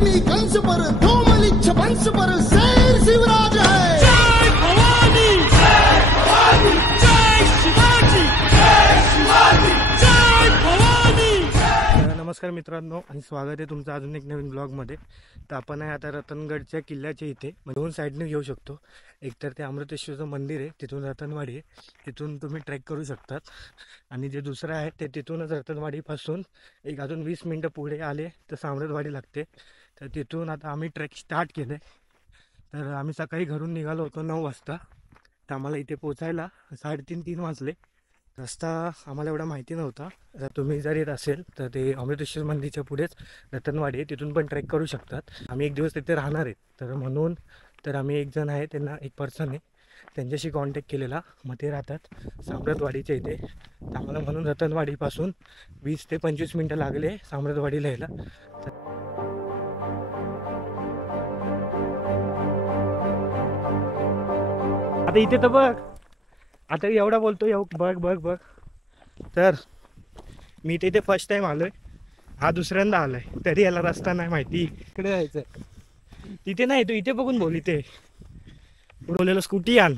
मी कंस पर धूमलिच्छ वंश पर शेर शिवराज है। जय भवानी, जय भवानी, जय शिवाजी, जय शिवाजी, जय भवानी। नमस्कार मित्रांनो आणि स्वागत आहे तुमचं अजून एक नवीन ब्लॉगमध्ये। तर आपण आहे आता रतनगडच्या किल्ल्याच्या इथे दोन साईडने घेऊ शकतो। एकतर ते अमृतेश्वरचं मंदिर आहे, तिथून रतनवाडी आहे, तिथून तुम्ही ट्रेक करू शकतात। आणि जे दुसरं आहे ते तिथूनच रतनवाडीपासून एक अजून 20 मिनटं पुढे आले तर सामरतवाडी लागते। तर तिथून आता आम्ही ट्रेक स्टार्ट केलं आहे। तर आम्ही सकाळी घरून निघालो होतो 9 वाजता, तर आम्हाला इथे पोचायला 3:30 वाजले। रस्ता आम्हाला एवढा माहिती नव्हता। जर तुम्ही जर येत असेल तर ते अमृतेश्वर मंदिरच्या पुढेच रतनवाडी आहे, तिथून पण ट्रेक करू शकतात। आम्ही एक दिवस तिथे राहणार आहे, तर म्हणून तर आम्ही एक जण आहे, त्यांना एक पर्सन आहे, त्यांच्याशी कॉन्टॅक्ट केलेला। मग ते राहतात सामरतवाडीच्या इथे। तर आम्हाला म्हणून रतनवाडीपासून 20 ते 25 मिनटं लागले सामरतवाडीला यायला। आता इथे तर बघ, आता एवढा बोलतो बघ बघ बघ। तर मी तिथे फर्स्ट टाइम आलोय, हा दुसऱ्यांदा आलाय, तरी याला रस्ता नाही माहिती। इकडे जायचं तिथे नाही, तू इथे बघून बोल। इथे बोललेलं स्कूटी आण,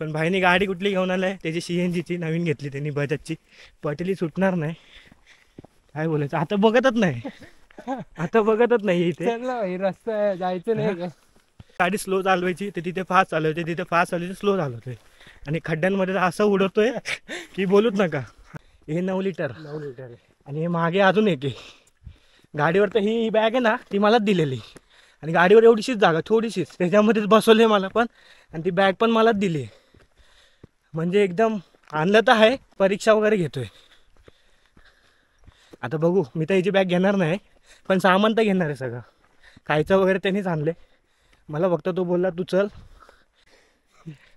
पण भाईने गाडी कुठली घेऊन आलाय, त्याची CNGची नवीन घेतली त्यांनी, बजाजची। पटेली सुटणार नाही, काय बोलायचं आता बघतच नाही, आता बघतच नाही इथे रस्ता जायचं नाही का? गाडी स्लो चालवायची तर तिथे फास्ट चालवायची, तिथे फास्ट चालवायची स्लो चालवतोय, आणि खड्ड्यांमध्ये असं उडवतोय की बोलूच नका। हे 9 लिटर आहे, आणि हे मागे अजून एक आहे गाडीवर। तर ही बॅग आहे ना, ती मलाच दिलेली, आणि गाडीवर एवढीशीच जागा, थोडीशीच, त्याच्यामध्येच बसवले मला पण, आणि ती बॅग पण मलाच दिली। म्हणजे एकदम आणलं तर आहे, परीक्षा वगैरे घेतोय। आता बघू, मी तर याची बॅग घेणार नाही, पण सामान तर घेणार आहे सगळं, खायचं वगैरे त्यांनीच आणले। मला फक्त तो बोलला तू चल।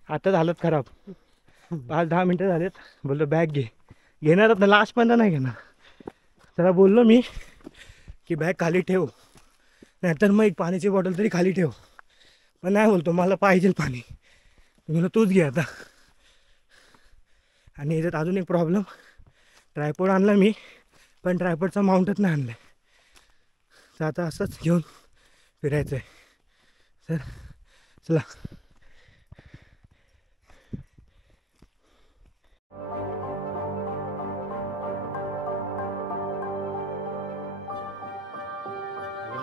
आता झालं खराब, 5-10 मिनटं झालेत, बोललो बॅग घेणारच ना, लास्ट पण नाही घेणार। त्याला बोललो मी की बॅग खाली ठेव, नाहीतर मग एक पाण्याची बॉटल तरी खाली ठेव, पण नाही, बोलतो मला पाहिजे पाणी। बोललो तूच घे आता। आणि याच्यात अजून एक प्रॉब्लेम, ट्रायपॉड आणला मी, पण ट्रायपॉडचा माउंटच नाही आणला आहे। तर आता असंच घेऊन फिरायचं आहे। तर चला,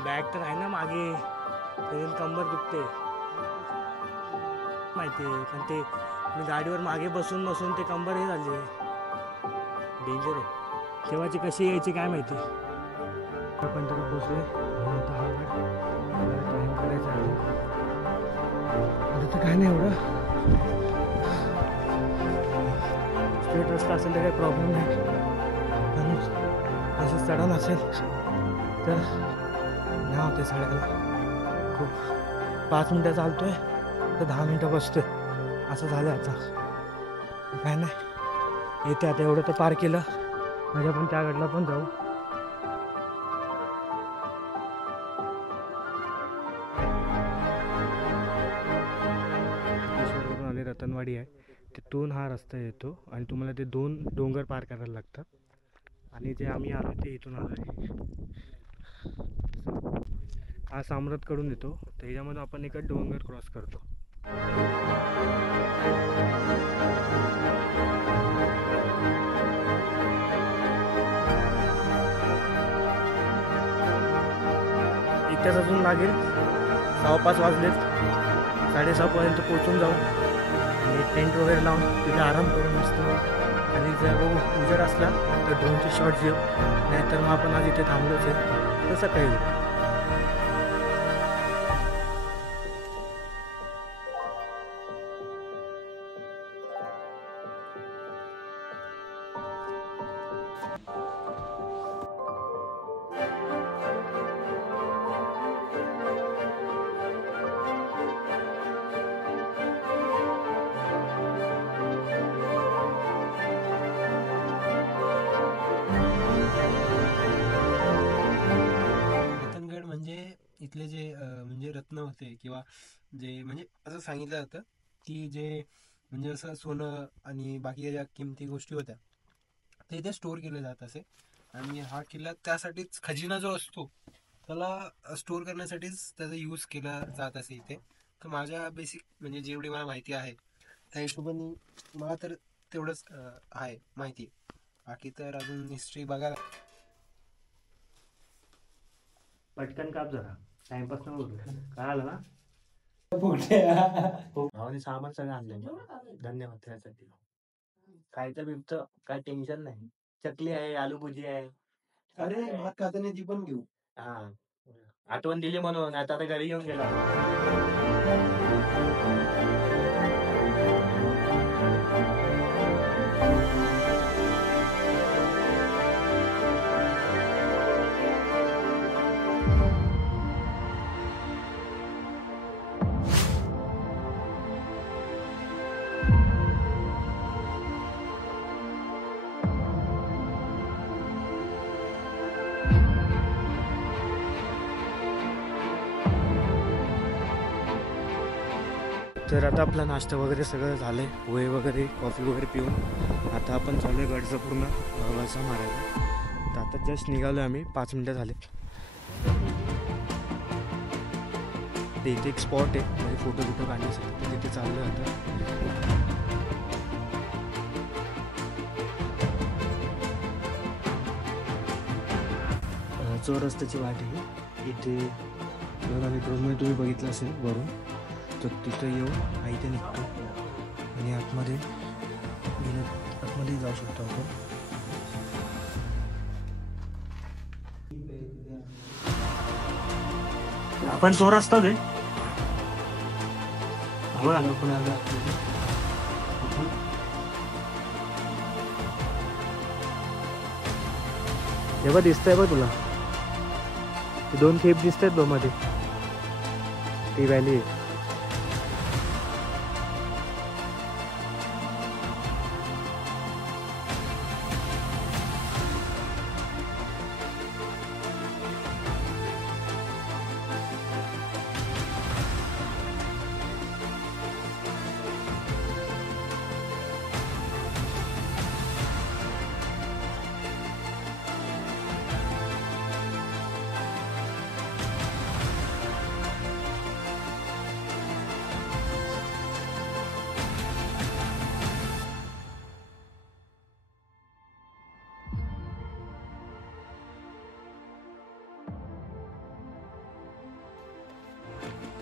बॅग तर आहे ना मागे, ट्रेन कंबर दुखते माहिती आहे, पण ते मी गाडीवर मागे बसून बसून ते कंबर हे झाली, डेंजर आहे। केव्हाची कशी यायची काय माहिती। आपण तर पोचले, टाइम करायचा आहे आता, काय नाही एवढं स्ट्रेट रस्ता असेल तर काही प्रॉब्लेम नाही, आणि असं चढण असेल तर नाही होते चढायला। खूप 5 मिनटं चालतोय तर 10 मिनटं बसतोय, असं झालं आता। काय नाही, येते आता, एवढं तर पार केलं, माझ्या पण त्या गडला पण जाऊ। आले रतनवाडी आहे, तिथून हा रस्ता येतो, आणि तुम्हाला ते 2 डोंगर पार करायला लागतात। आणि जे आम्ही आलो ते इथून आलो आहे, हा सामरतकडून येतो, तर ह्याच्यामध्ये आपण एकच डोंगर क्रॉस करतो। एक तास अजून लागेल, 6:15 वाजलेत, 6:30 पर्यंत पोहोचून जाऊ। आणि टेंट वगैरे लावून तिथे आराम करून मस्त, आणि जर उजेड असला तर ड्रोनचे शॉट्स घेऊ, नाहीतर मग आपण आज इथे थांबलोच आहे, तसं काही होईल। इथले जे म्हणजे रत्न होते, किंवा जे म्हणजे असं सांगितलं जातं की जे म्हणजे असं सोनं आणि बाकी ज्या किमती गोष्टी होत्या ते इथे स्टोअर केले जात असे। आणि हा किल्ला त्यासाठीच, खजिना जो असतो त्याला स्टोअर करण्यासाठीच त्याचा यूज केला जात असे इथे. तर माझ्या बेसिक म्हणजे जेवढी मला माहिती आहे त्या हिशोबाने मला तर तेवढंच आहे माहिती. बाकी तर अजून हिस्ट्री बघायला पटकन काप जरा, टाइमपास न करू. काय आलं ना, भावाने सामान सगळं आणलंय, धन्यवाद त्यासाठी. खायचं बिबचं काय टेन्शन नाही. चकली आहे, आलू भुजी आहे. अरे भात खाताना ती पण घेऊ. हा, आठवण दिली म्हणून, आता घरी घेऊन गेला. तर आता आपला नाश्ता वगैरे सगळं झालंय, पोहे वगैरे, कॉफी वगैरे पिऊन आता आपण चालू आहे गडचं पूर्ण वासा मारायला. तर आता जस्ट निघालो आम्ही, 5 मिनटं झाले. ते इथे एक स्पॉट आहे म्हणजे फोटो काढण्यासाठी, तर तिथे चाललो आहे आता. चौरस्त्याची वाट आहे इथे. ड्रोनमध्ये तुम्ही बघितलं असेल वरून, तर तिथं येऊन इथे निघतो आणि आतमध्ये गेलं, आतमध्ये जाऊ शकतो आपण. आपण चौरस्ता दे तेव्हा दिसतंय बघ तुला, ते 2 खेप दिसत आहेत मध्ये, ती व्हॅली आहे.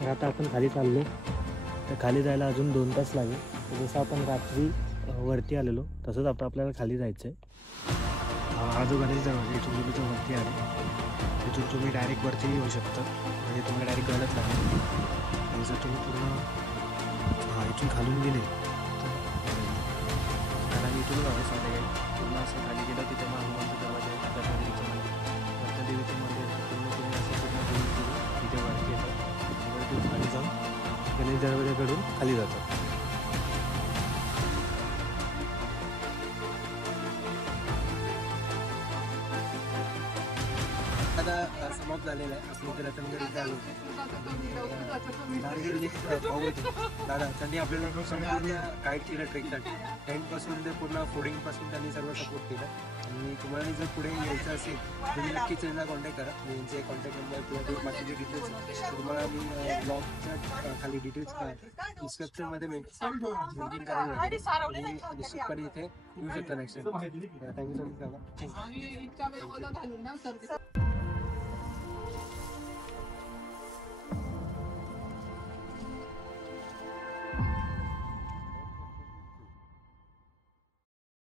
तर आता आपण खाली चाललो, तर खाली जायला अजून 2 तास लागेल. तर जसं आपण रात्री वरती आलेलो तसंच आता आपल्याला खाली जायचं आहे. हा जो गणेश दरवाजा इथून तुम्ही तो वरती आले, तिथून तुम्ही डायरेक्ट वरती येऊ शकता, म्हणजे तुम्हाला डायरेक्ट गडच लागेल. आणि जर तुम्ही पूर्ण इथून खालून गेले तर आम्ही इथून जाऊ संध्याकाळी पूर्ण असं खाली गेलं, तिथे मग हनुमानचा दरवाजा आहे, दत्तदेवीचं मंदिर, दत्तदेवीचं मंदिर पूर्ण तुम्ही असं पूर्ण फिरून तिथे वरती येतात. खाली जाऊन गणेश दरवाजाकडून खाली जातात. आता समाप्त झालेला आहे. आपल्या इथे रतनगड इथे आलो दादा त्यांनी आपल्याला संपूर्ण गाईड केलं ट्रेकसाठी, टेंटपासून ते पूर्ण फूडिंगपासून त्यांनी सर्व सपोर्ट केलं. आणि तुम्हाला जर पुढे यायचं असेल तुम्ही नक्कीच यांना कॉन्टॅक्ट करा. यांचे कॉन्टॅक्ट नंबर किंवा बाकीचे डिटेल्स तुम्हाला मी ब्लॉगच्या खाली डिटेल्स डिस्क्रिप्शनमध्ये मेन्शन करायला तुम्ही निश्चितपणे इथे येऊ शकता next time. Thank you so much दादा.